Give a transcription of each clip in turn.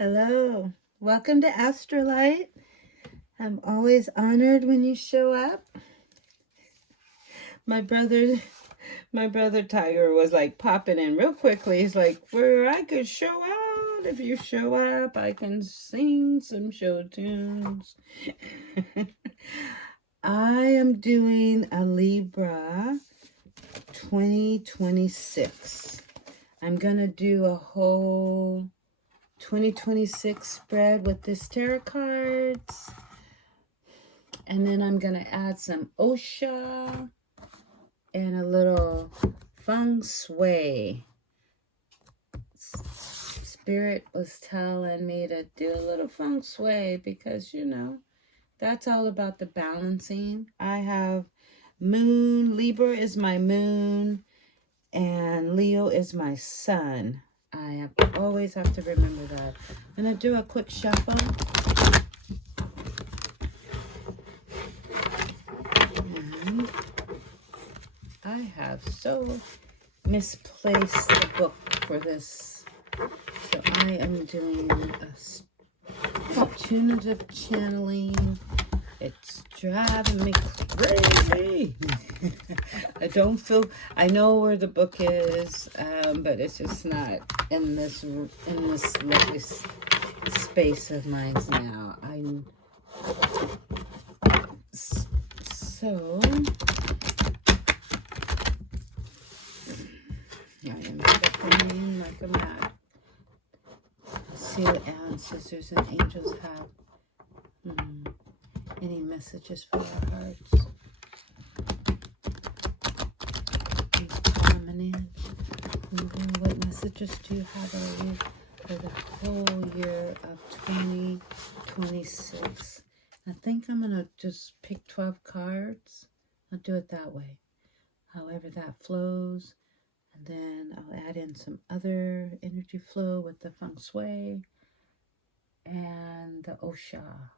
Hello, welcome to Astral Light. I'm always honored when you show up. My brother, my brother Tiger was like popping in real quickly. He's like, "Where I could show out. If you show up, I can sing some show tunes." I am doing a Libra 2026. I'm gonna do a whole 2026 spread with this tarot cards, and then I'm gonna add some osha and a little feng shui. Spirit was telling me to do a little feng shui because that's all about the balancing. I have moon, Libra is my moon, and Leo is my sun. Always have to remember that. I'm gonna do a quick shuffle. And I have so misplaced the book for this. So I am doing a intuitive channeling. It's driving me crazy. I know where the book is, but it's just not in this lovely space of mine now. So I am shuffling like a mad. See what ancestors and angels have. Any messages for our hearts? Prominent. What messages do you have for the whole year of 2026? I think I'm going to just pick 12 cards. I'll do it that way. However that flows. And then I'll add in some other energy flow with the feng shui and the osha.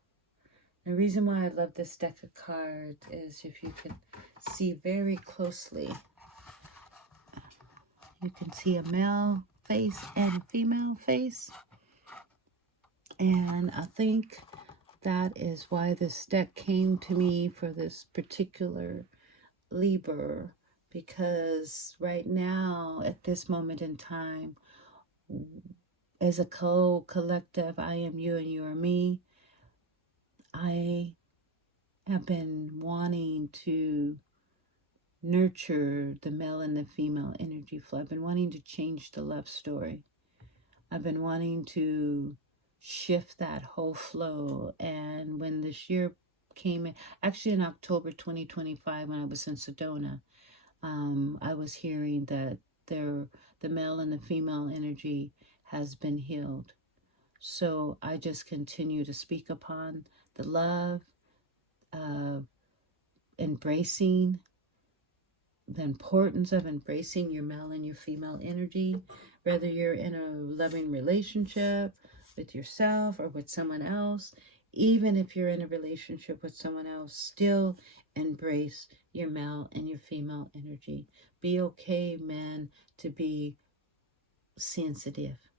The reason why I love this deck of cards is if you can see very closely, you can see a male face and a female face. And I think that is why this deck came to me for this particular Libra, because right now, at this moment in time, as a collective, I am you and you are me. I have been wanting to nurture the male and the female energy flow. I've been wanting to change the love story. I've been wanting to shift that whole flow. And when this year came in, actually in October 2025, when I was in Sedona, I was hearing that the male and the female energy has been healed. So I just continue to speak upon the love of embracing, the importance of embracing your male and your female energy, whether you're in a loving relationship with yourself or with someone else. Even if you're in a relationship with someone else, still embrace your male and your female energy. Be okay, men, to be sensitive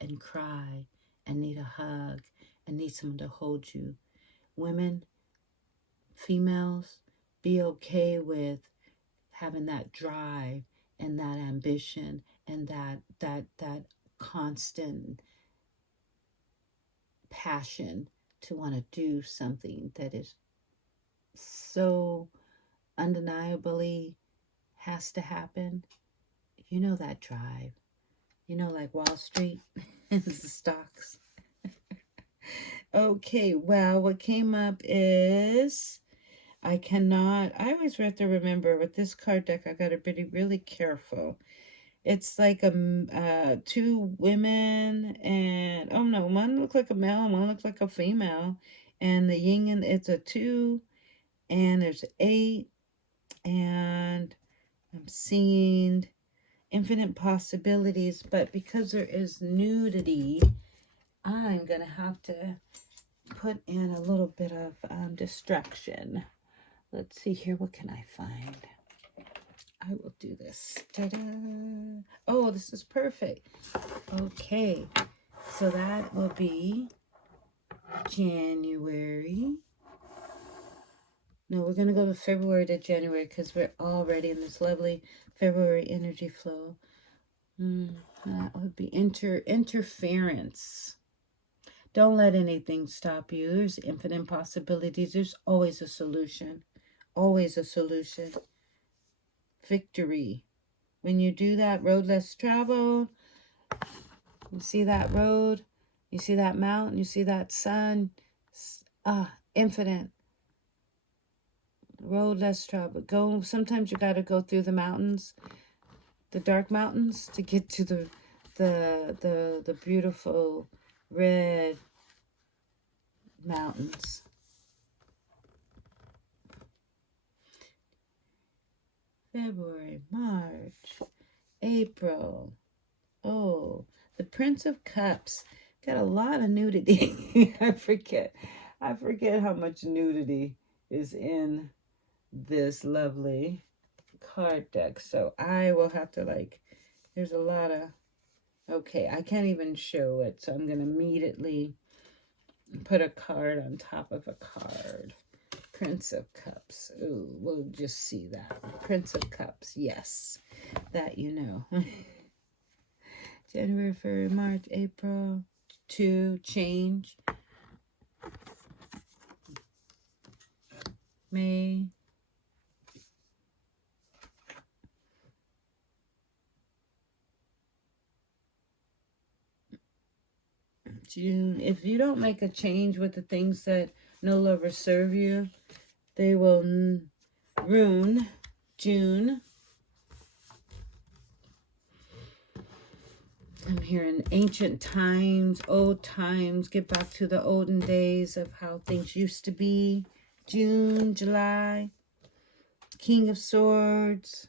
and cry and need a hug and need someone to hold you. Women, females, be okay with having that drive and that ambition and that constant passion to want to do something that is so undeniably has to happen. You know that drive. Like Wall Street and the stocks. Okay, well, what came up is I always have to remember with this card deck, I got to be really careful. It's like two women, and oh no, one looks like a male and one looks like a female. And the yin and it's a 2, and there's 8, and I'm seeing infinite possibilities, but because there is nudity, I'm gonna have to put in a little bit of distraction. Let's see here, what can I find? I will do this. Ta-da! Oh, this is perfect. Okay, So that will be January. No, we're going to go to February to January because we're already in this lovely February energy flow. That would be interference. Don't let anything stop you. There's infinite possibilities. There's always a solution. Always a solution. Victory. When you do that, road less traveled, you see that road, you see that mountain, you see that sun, infinite. Road less traveled. Go. Sometimes you got to go through the mountains, the dark mountains, to get to the beautiful red mountains. February, March, April. Oh, the Prince of Cups. Got a lot of nudity. I forget how much nudity is in this lovely card deck. So I will have to, like, there's a lot of, okay, I can't even show it. So I'm going to immediately put a card on top of a card. Prince of Cups. Ooh, we'll just see that. Prince of Cups. Yes, that you know. January, February, March, April. To change. May. June. If you don't make a change with the things that no longer serve you, they will ruin June. I'm hearing ancient times, old times, get back to the olden days of how things used to be. June, July, King of Swords,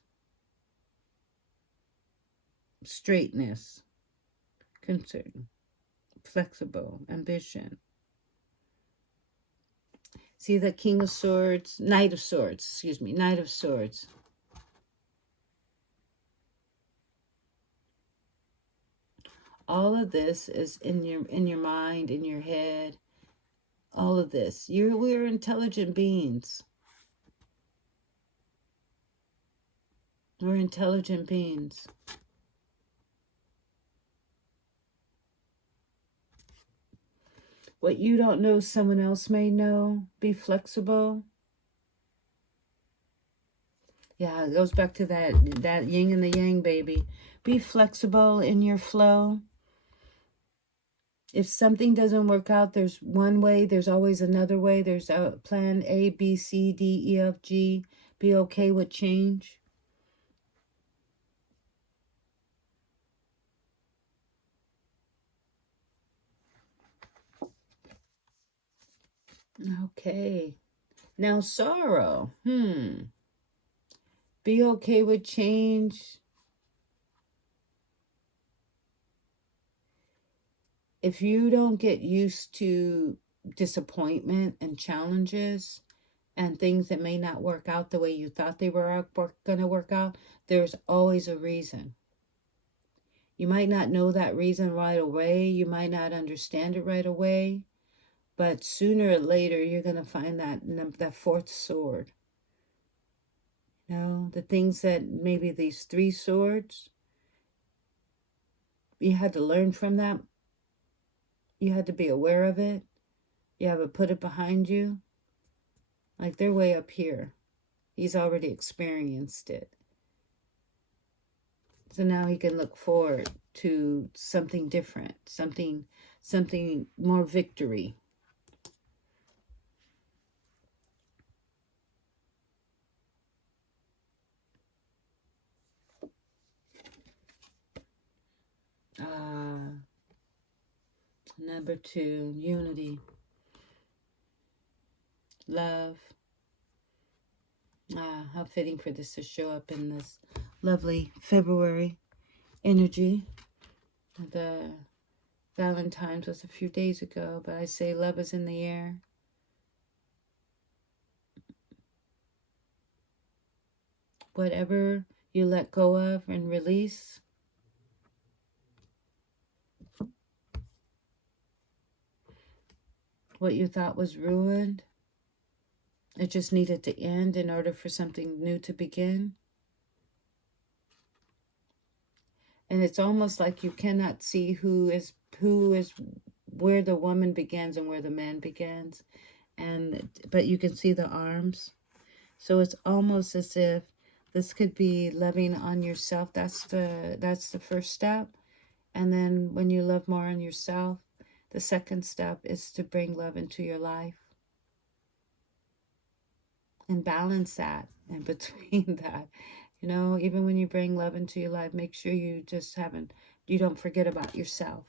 straightness, concern, flexible, ambition. See the King of Swords, Knight of Swords, excuse me, Knight of Swords. All of this is in your mind, in your head. All of this. We're intelligent beings. We're intelligent beings. What you don't know, someone else may know. Be flexible. Yeah, it goes back to that yin and the yang, baby. Be flexible in your flow. If something doesn't work out, there's one way. There's always another way. There's a plan A, B, C, D, E, F, G. Be okay with change. Okay. Now, sorrow. Be okay with change. If you don't get used to disappointment and challenges and things that may not work out the way you thought they were going to work out, there's always a reason. You might not know that reason right away. You might not understand it right away. But sooner or later, you're going to find that fourth sword. You know, the things that maybe these three swords, you had to learn from that. You had to be aware of it. You have to put it behind you. Like they're way up here. He's already experienced it. So now he can look forward to something different, something more victory. Number 2, unity, love. How fitting for this to show up in this lovely February energy. The Valentine's was a few days ago, but I say love is in the air. Whatever you let go of and release, what you thought was ruined. It just needed to end in order for something new to begin. And it's almost like you cannot see who is where the woman begins and where the man begins. But you can see the arms. So it's almost as if this could be loving on yourself. That's the first step. And then when you love more on yourself, the second step is to bring love into your life. And balance that in between that. You know, even when you bring love into your life, make sure you don't forget about yourself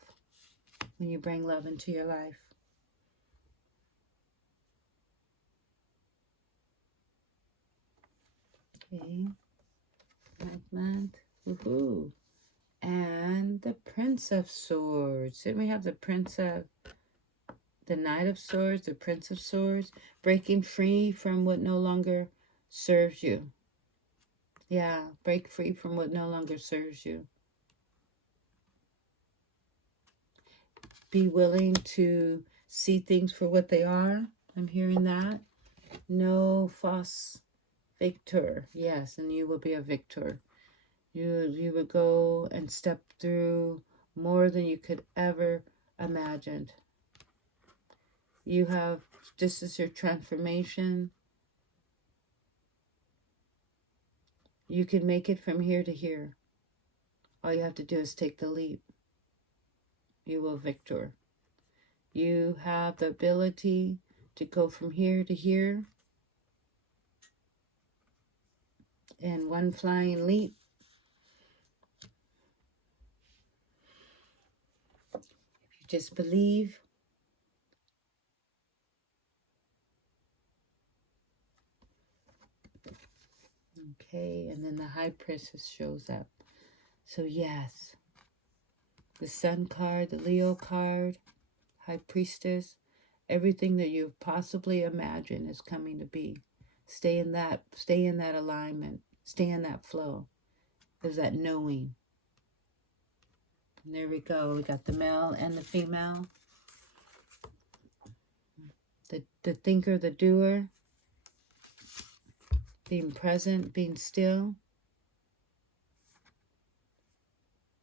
when you bring love into your life. Okay. Movement. Woohoo. And the Prince of Swords. Didn't we have the Knight of Swords, the Prince of Swords? Breaking free from what no longer serves you. Yeah, break free from what no longer serves you. Be willing to see things for what they are. I'm hearing that. No false victor. Yes, and you will be a victor. You will go and step through more than you could ever imagined. This is your transformation. You can make it from here to here. All you have to do is take the leap. You will victor. You have the ability to go from here to here in one flying leap. If you just believe. Okay, and then the High Priestess shows up. So yes, the Sun card, the Leo card, High Priestess, everything that you've possibly imagined is coming to be. Stay in that alignment. Stay in that flow. There's that knowing. And there we go. We got the male and the female. The thinker, the doer. Being present, being still.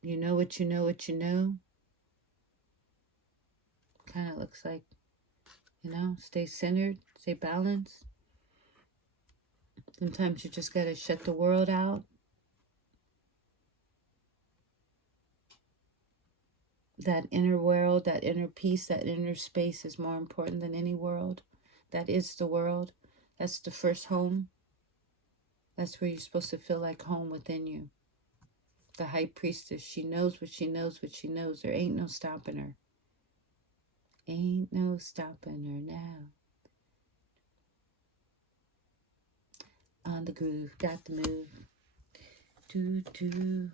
You know what you know what you know. Kind of looks like, stay centered, stay balanced. Sometimes you just got to shut the world out. That inner world, that inner peace, that inner space is more important than any world. That is the world. That's the first home. That's where you're supposed to feel like home within you. The High Priestess, she knows what she knows what she knows. There ain't no stopping her. Ain't no stopping her now. On the groove, got the move. Do, do.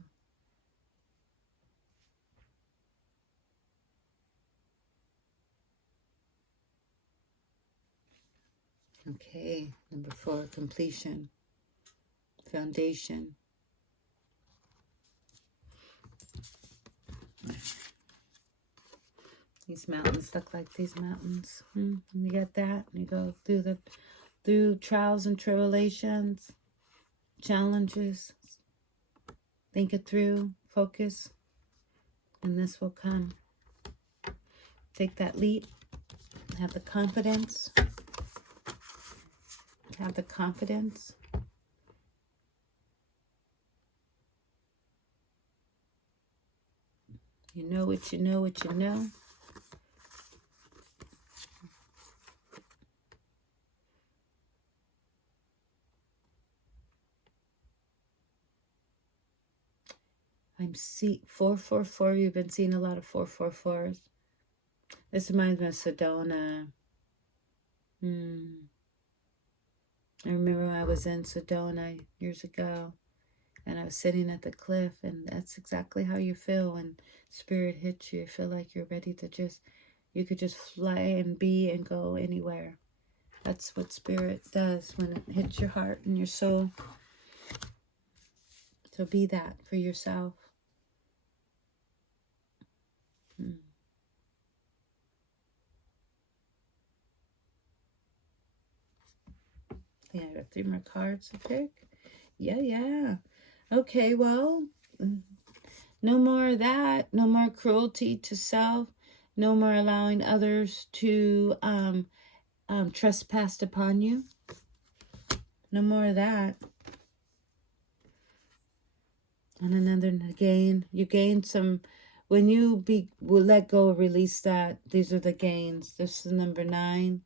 Okay, number 4, completion. Foundation. These mountains look like these mountains. You get that? You go through trials and tribulations, challenges. Think it through, focus, and this will come. Take that leap. Have the confidence. Have the confidence. You know what you know what you know. I'm seeing 444. You've been seeing a lot of 444s. This reminds me of Sedona. I remember when I was in Sedona years ago, and I was sitting at the cliff, and that's exactly how you feel when spirit hits you. You feel like you're ready to you could just fly and be and go anywhere. That's what spirit does when it hits your heart and your soul. So be that for yourself. Yeah, I got 3 more cards to pick. Yeah. Okay, well, no more of that. No more cruelty to self. No more allowing others to trespass upon you. No more of that. And another gain. You gain some. When you will let go, release that. These are the gains. This is number 9.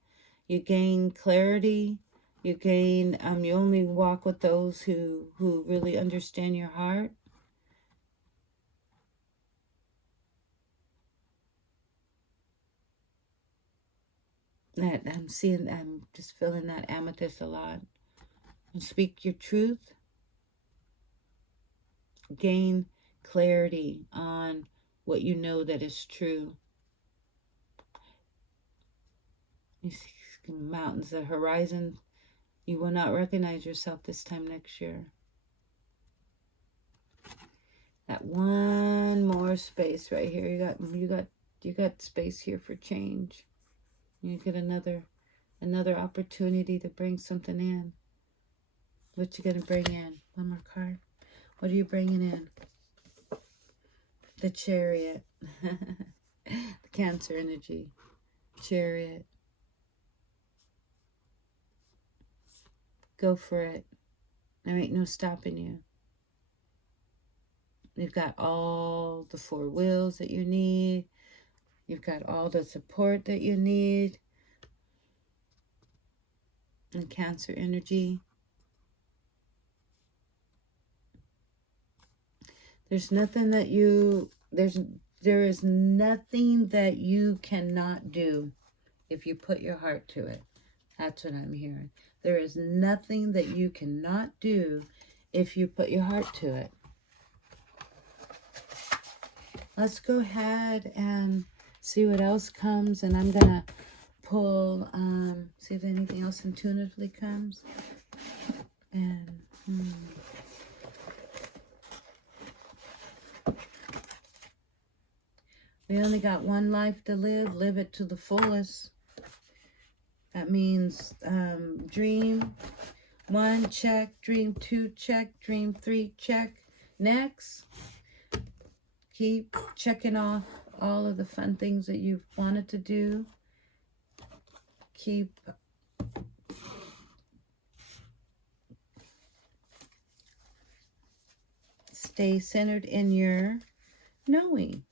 You gain clarity. You gain. You only walk with those who really understand your heart. That I'm just feeling that amethyst a lot. And speak your truth. Gain clarity on what you know that is true. You see mountains, the horizon. You will not recognize yourself this time next year. That one more space right here. You got space here for change. You get another opportunity to bring something in. What you gonna bring in? One more card. What are you bringing in? The Chariot. The Cancer energy. Chariot. Go for it. There ain't no stopping you. You've got all the 4 wheels that you need. You've got all the support that you need. And Cancer energy. There's nothing that there is nothing that you cannot do if you put your heart to it. That's what I'm hearing. There is nothing that you cannot do if you put your heart to it. Let's go ahead and see what else comes, and I'm gonna pull, see if anything else intuitively comes. And we only got one life to live. Live it to the fullest. That means dream 1, check. Dream 2, check. Dream 3, check. Next. Keep checking off all of the fun things that you've wanted to do. Keep stay centered in your knowing.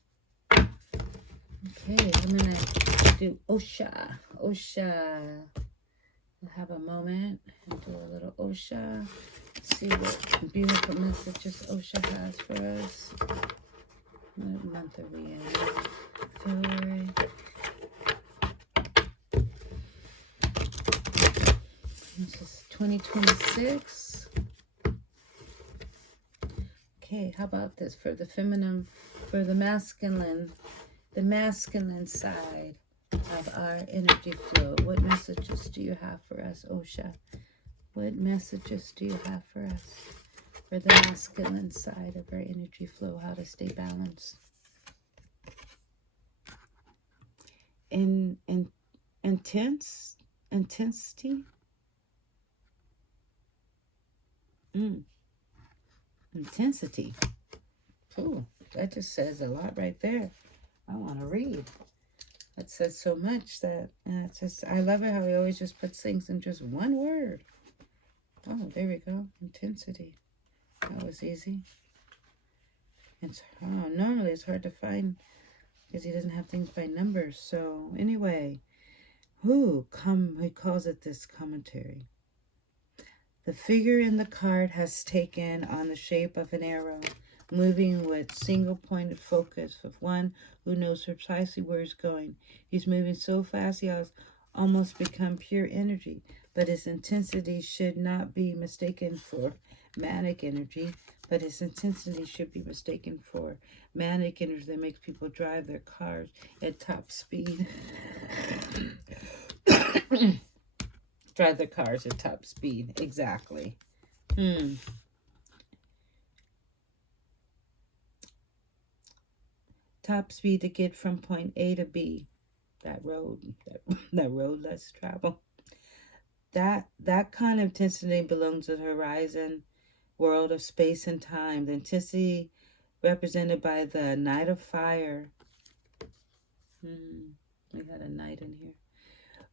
Okay, I'm going to do Osha. Osha. We'll have a moment and do a little Osha. See what beautiful messages Osha has for us. What month are we in? February. This is 2026. Okay, how about this for the feminine, for the masculine side of our energy flow? What messages do you have for us, Osha? What messages do you have for us for the masculine side of our energy flow? How to stay balanced? Intensity. Intensity. Ooh, that just says a lot right there. I want to read. That says so much that it's just, I love it how he always just puts things in just one word. Oh, there we go. Intensity. That was easy. Normally it's hard to find because he doesn't have things by numbers. So anyway, he calls it this commentary. The figure in the card has taken on the shape of an arrow, moving with single-pointed focus of one who knows precisely where he's going. He's moving so fast he has almost become pure energy, but his intensity should not be mistaken for manic energy, but his intensity should be mistaken for manic energy that makes people drive their cars at top speed. Drive their cars at top speed. Exactly. Top speed to get from point A to B. That road less travel. that kind of intensity belongs to the horizon world of space and time. The intensity represented by the night of fire. We had a night in here.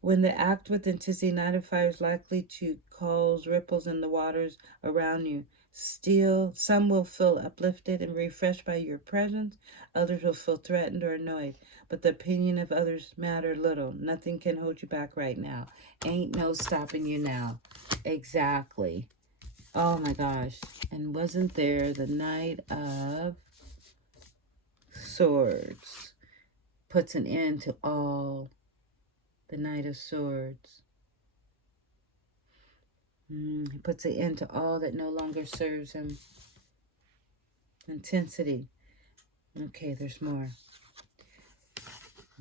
When the act with intensity night of fire is likely to cause ripples in the waters around you. Still, some will feel uplifted and refreshed by your presence. Others will feel threatened or annoyed. But the opinion of others matter little. Nothing can hold you back right now. Ain't no stopping you now. Exactly. Oh my gosh. And wasn't there the Knight of Swords? Puts an end to all. The Knight of Swords. He puts an end to all that no longer serves him. Intensity. Okay, there's more.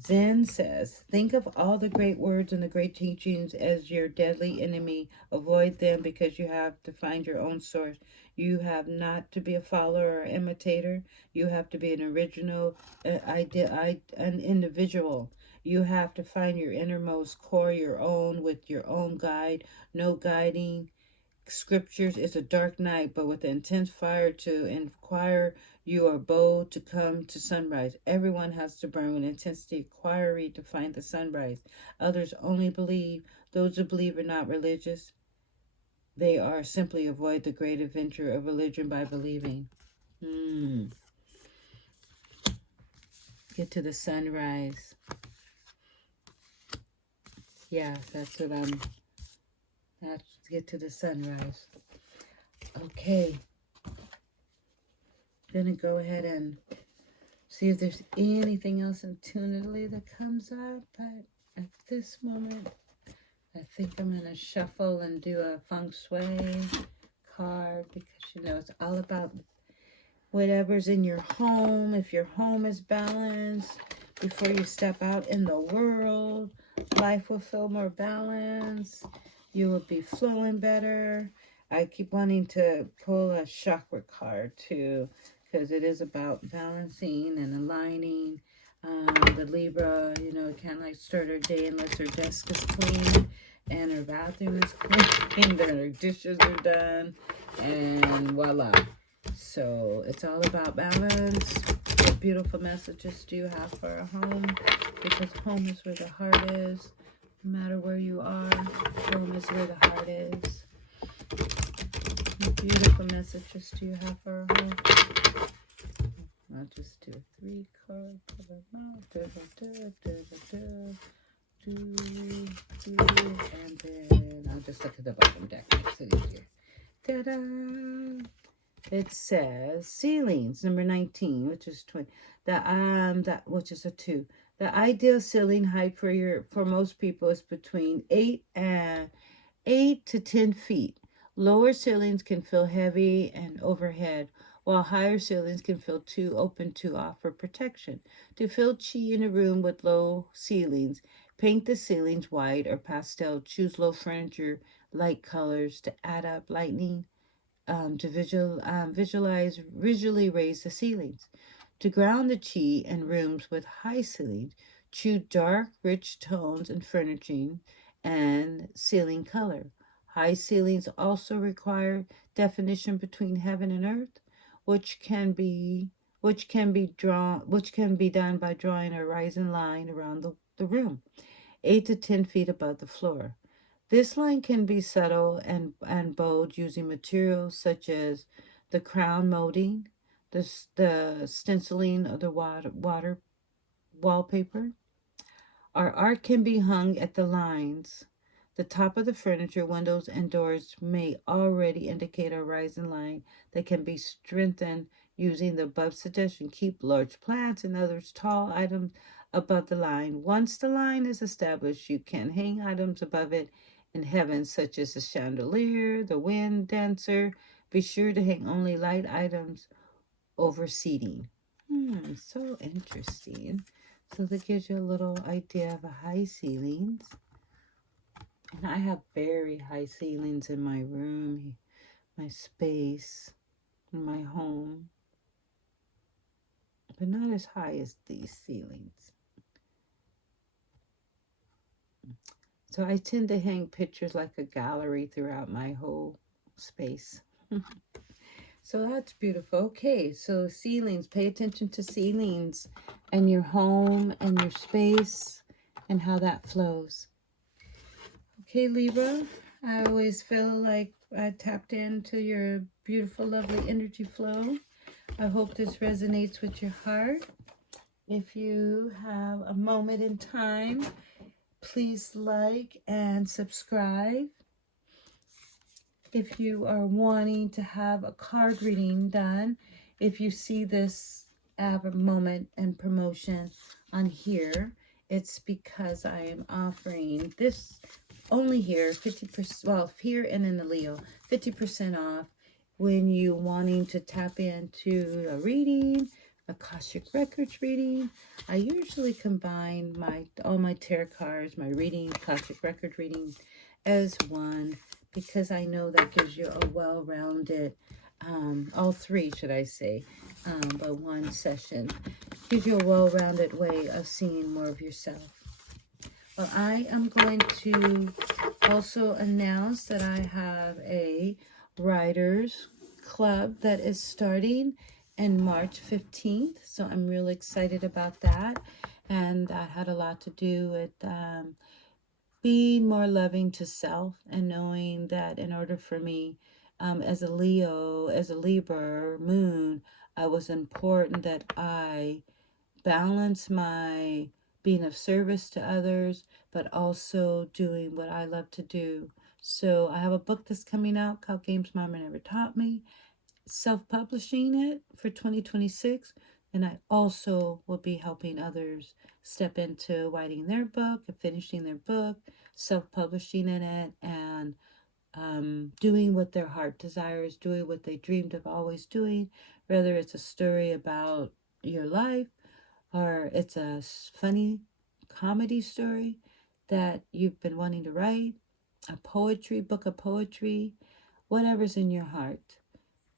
Zen says, think of all the great words and the great teachings as your deadly enemy. Avoid them because you have to find your own source. You have not to be a follower or imitator. You have to be an original, an individual. You have to find your innermost core, your own, with your own guide. No guiding scriptures is a dark night, but with intense fire to inquire, you are bold to come to sunrise. Everyone has to burn with intensity, inquiry to find the sunrise. Others only believe. Those who believe are not religious. They are simply avoid the great adventure of religion by believing. Get to the sunrise. Yeah, that's what let's get to the sunrise. Okay. Gonna go ahead and see if there's anything else intuitively that comes up. But at this moment, I think I'm going to shuffle and do a feng shui card because, it's all about whatever's in your home. If your home is balanced, before you step out in the world, life will feel more balanced. You will be flowing better. I keep wanting to pull a chakra card too, because it is about balancing and aligning. The Libra, kind of like start her day unless her desk is clean and her bathroom is clean, then her dishes are done, and voila. So it's all about balance. What beautiful messages do you have for a home? Because home is where the heart is. No matter where you are, home is where the heart is. What beautiful messages do you have for a home? I'll just do a 3-card. And then I'll just look at the bottom deck. Makes it easier. Ta-da! It says ceilings, number 19, which is 20. Which is a 2. The ideal ceiling height for most people is between 8 to 10 feet. Lower ceilings can feel heavy and overhead, while higher ceilings can feel too open to offer protection. To feel chi in a room with low ceilings, paint the ceilings white or pastel. Choose low furniture, light colors to add up lightning. To visually raise the ceilings. To ground the chi in rooms with high ceilings, choose dark, rich tones in furnishing and ceiling color. High ceilings also require definition between heaven and earth, which can be done by drawing a horizon line around the room, 8 to 10 feet above the floor. This line can be subtle and bold using materials such as the crown molding, the stenciling of the water wallpaper. Our art can be hung at the lines. The top of the furniture, windows, and doors may already indicate a horizon line that can be strengthened using the above suggestion. Keep large plants and other tall items above the line. Once the line is established, you can hang items above it in heaven, such as the chandelier, the wind dancer. Be sure to hang only light items over seating. So interesting. So that gives you a little idea of high ceilings. And I have very high ceilings in my room, my space, in my home. But not as high as these ceilings. So I tend to hang pictures like a gallery throughout my whole space. So that's beautiful. Okay, so ceilings. Pay attention to ceilings and your home and your space and how that flows. Okay, Libra, I always feel like I tapped into your beautiful, lovely energy flow. I hope this resonates with your heart. If you have a moment in time, please like and subscribe. If you are wanting to have a card reading done, if you see this moment and promotion on here, it's because I am offering this only here 50%, well, here and in the Leo, 50% off when you wanting to tap into a reading, Akashic Records reading. I usually combine all my tarot cards, my reading, Akashic Record reading as one, because I know that gives you a well-rounded, all three, should I say, but one session gives you a well-rounded way of seeing more of yourself. Well, I am going to also announce that I have a writers club that is starting in March 15th. So I'm really excited about that. And that had a lot to do with being more loving to self and knowing that in order for me, as a Leo, as a Libra moon, it was important that I balance my being of service to others, but also doing what I love to do. So I have a book that's coming out called Games Mama Never Taught Me, self-publishing it for 2026. And I also will be helping others step into writing their book, finishing their book, self-publishing in it, and doing what their heart desires, doing what they dreamed of always doing, whether it's a story about your life or it's a funny comedy story that you've been wanting to write, a poetry, book of poetry, whatever's in your heart,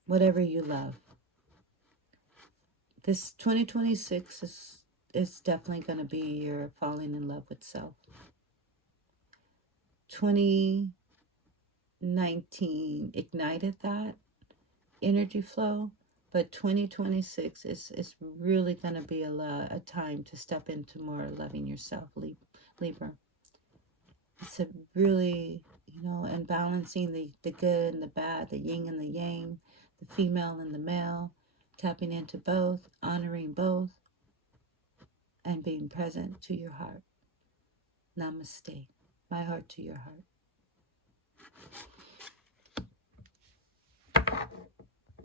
whatever you love. This 2026 is definitely going to be your falling in love with self. 2019 ignited that energy flow, but 2026 is really going to be a time to step into more loving yourself, Libra. It's a really, and balancing the good and the bad, the yin and the yang, the female and the male, tapping into both, honoring both, and being present to your heart. Namaste. My heart to your heart.